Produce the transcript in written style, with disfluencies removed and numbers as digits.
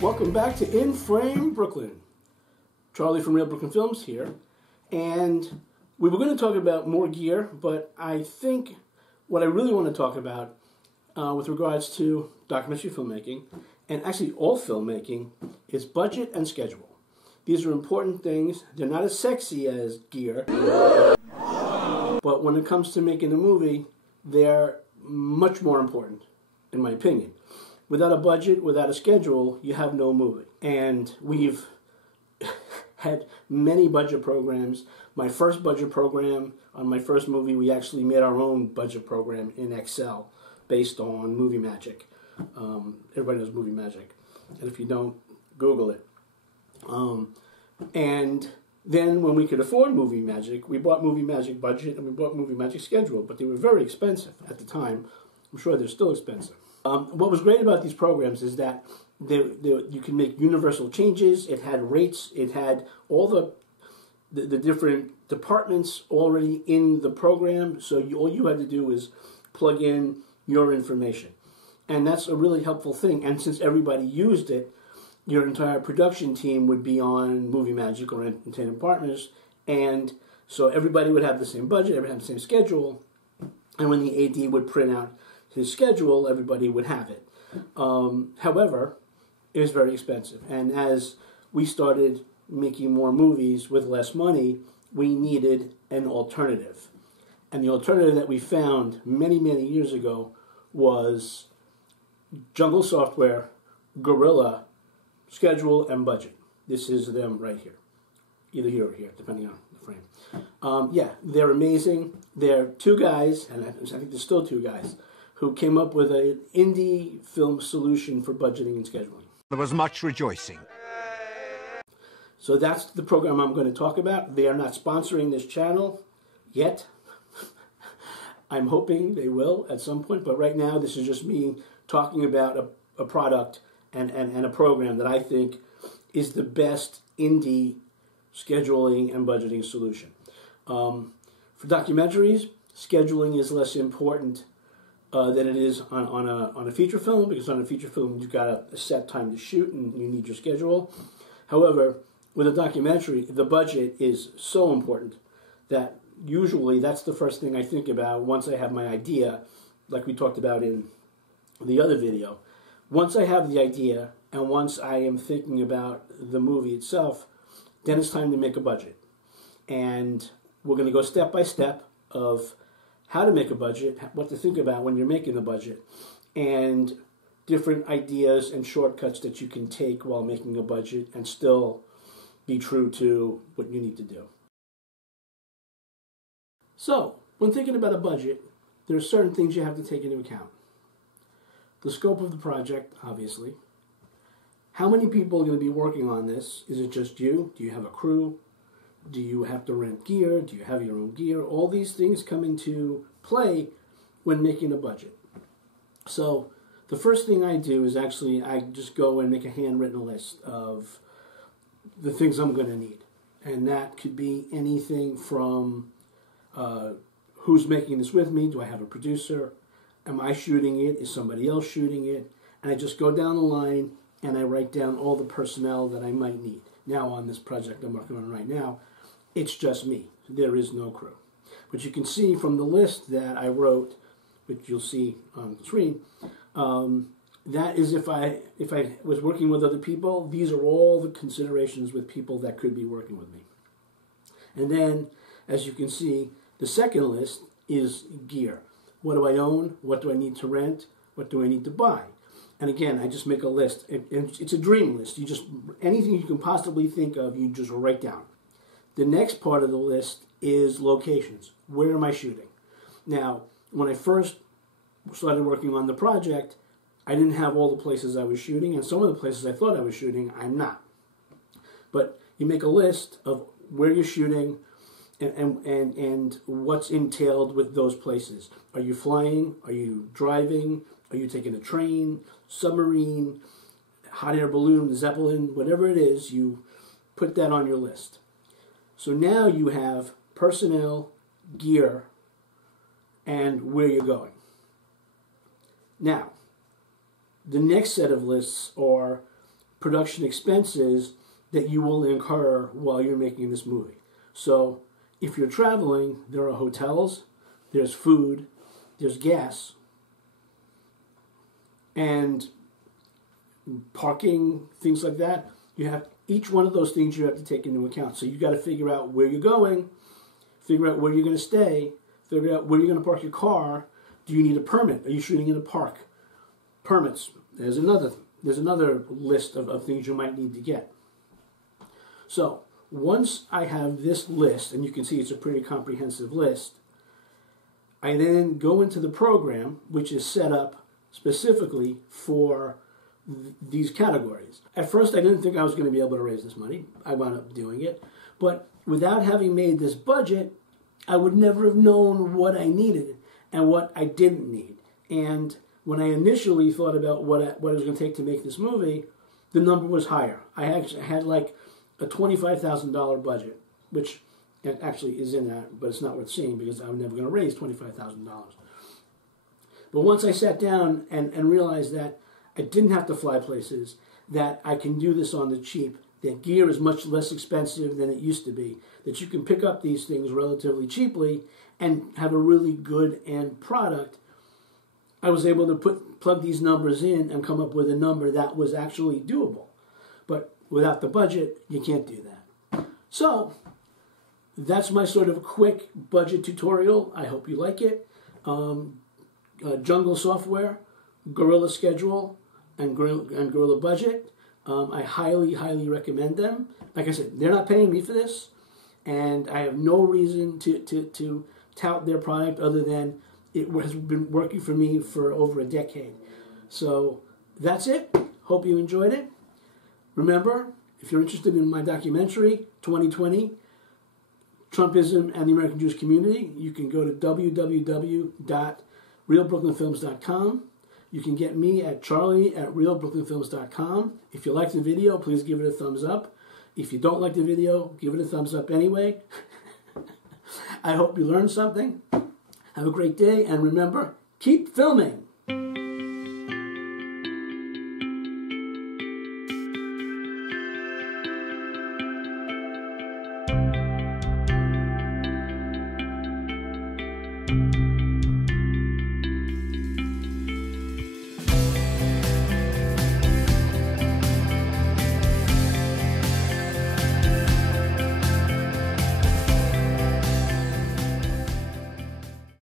Welcome back to In Frame Brooklyn. Charlie from Real Brooklyn Films here. And we were going to talk about more gear, but I think what I really want to talk about with regards to documentary filmmaking, and actually all filmmaking, is budget and schedule. These are important things. They're not as sexy as gear, but when it comes to making a movie, they're much more important, in my opinion. Without a budget, without a schedule, you have no movie. And we've had many budget programs. My first budget program on my first movie, we actually made our own budget program in Excel based on Movie Magic. Everybody knows Movie Magic. And if you don't, Google it. And then when we could afford Movie Magic, we bought Movie Magic Budget and we bought Movie Magic Schedule, but they were very expensive at the time. I'm sure they're still expensive. What was great about these programs is that you can make universal changes. It had rates. It had all the different departments already in the program. So all you had to do is plug in your information. And that's a really helpful thing. And since everybody used it, your entire production team would be on Movie Magic or Entertainment Partners. And so everybody would have the same budget, everybody would have the same schedule. And when the AD would print out his schedule, everybody would have it. However, it was very expensive. And as we started making more movies with less money, we needed an alternative. And the alternative that we found many, many years ago was Jungle Software, Gorilla, Schedule, and Budget. This is them right here. Either here or here, depending on the frame. Yeah, they're amazing. They're two guys, and I think there's still two guys, who came up with an indie film solution for budgeting and scheduling. There was much rejoicing. So that's the program I'm going to talk about. They are not sponsoring this channel yet. I'm hoping they will at some point, but right now this is just me talking about a product and a program that I think is the best indie scheduling and budgeting solution. For documentaries, scheduling is less important than it is on a feature film, because on a feature film you've got a set time to shoot and you need your schedule. However, with a documentary, the budget is so important that usually that's the first thing I think about once I have my idea, like we talked about in the other video. Once I have the idea and once I am thinking about the movie itself, then it's time to make a budget. And we're going to go step by step of how to make a budget, what to think about when you're making the budget, and different ideas and shortcuts that you can take while making a budget and still be true to what you need to do. So, when thinking about a budget, there are certain things you have to take into account. The scope of the project, obviously. How many people are going to be working on this? Is it just you? Do you have a crew? Do you have to rent gear? Do you have your own gear? All these things come into play when making a budget. So the first thing I do is actually I just go and make a handwritten list of the things I'm going to need. And that could be anything from who's making this with me? Do I have a producer? Am I shooting it? Is somebody else shooting it? And I just go down the line and I write down all the personnel that I might need. Now on this project I'm working on right now, it's just me. There is no crew. But you can see from the list that I wrote, which you'll see on the screen, that is if I was working with other people, these are all the considerations with people that could be working with me. And then, as you can see, the second list is gear. What do I own? What do I need to rent? What do I need to buy? And again, I just make a list. It's a dream list. You just, anything you can possibly think of, you just write down. The next part of the list is locations. Where am I shooting? Now, when I first started working on the project, I didn't have all the places I was shooting, and some of the places I thought I was shooting, I'm not. But you make a list of where you're shooting and what's entailed with those places. Are you flying? Are you driving? Are you taking a train, submarine, hot air balloon, Zeppelin, whatever it is, you put that on your list. So now you have personnel, gear, and where you're going. Now, the next set of lists are production expenses that you will incur while you're making this movie. So if you're traveling, there are hotels, there's food, there's gas, and parking, things like that. You have each one of those things you have to take into account. So you got to figure out where you're going, figure out where you're going to stay, figure out where you're going to park your car. Do you need a permit? Are you shooting in a park? Permits. There's another list of things you might need to get. So once I have this list, and you can see it's a pretty comprehensive list, I then go into the program, which is set up specifically for these categories. At first, I didn't think I was going to be able to raise this money. I wound up doing it. But without having made this budget, I would never have known what I needed and what I didn't need. And when I initially thought about what it was going to take to make this movie, the number was higher. I actually had like a $25,000 budget, which actually is in that, but it's not worth seeing because I'm never going to raise $25,000. But once I sat down and realized that I didn't have to fly places, that I can do this on the cheap, that gear is much less expensive than it used to be, that you can pick up these things relatively cheaply and have a really good end product, I was able to plug these numbers in and come up with a number that was actually doable. But without the budget, you can't do that. So that's my sort of quick budget tutorial. I hope you like it. Jungle Software, Gorilla Schedule, and Gorilla Budget. I highly, highly recommend them. Like I said, they're not paying me for this, and I have no reason to tout their product other than it has been working for me for over a decade. So that's it. Hope you enjoyed it. Remember, if you're interested in my documentary, 2020, Trumpism and the American Jewish Community, you can go to www.realbrooklynfilms.com. You can get me at charlie@realbrooklynfilms.com. If you like the video, please give it a thumbs up. If you don't like the video, give it a thumbs up anyway. I hope you learned something. Have a great day, and remember, keep filming.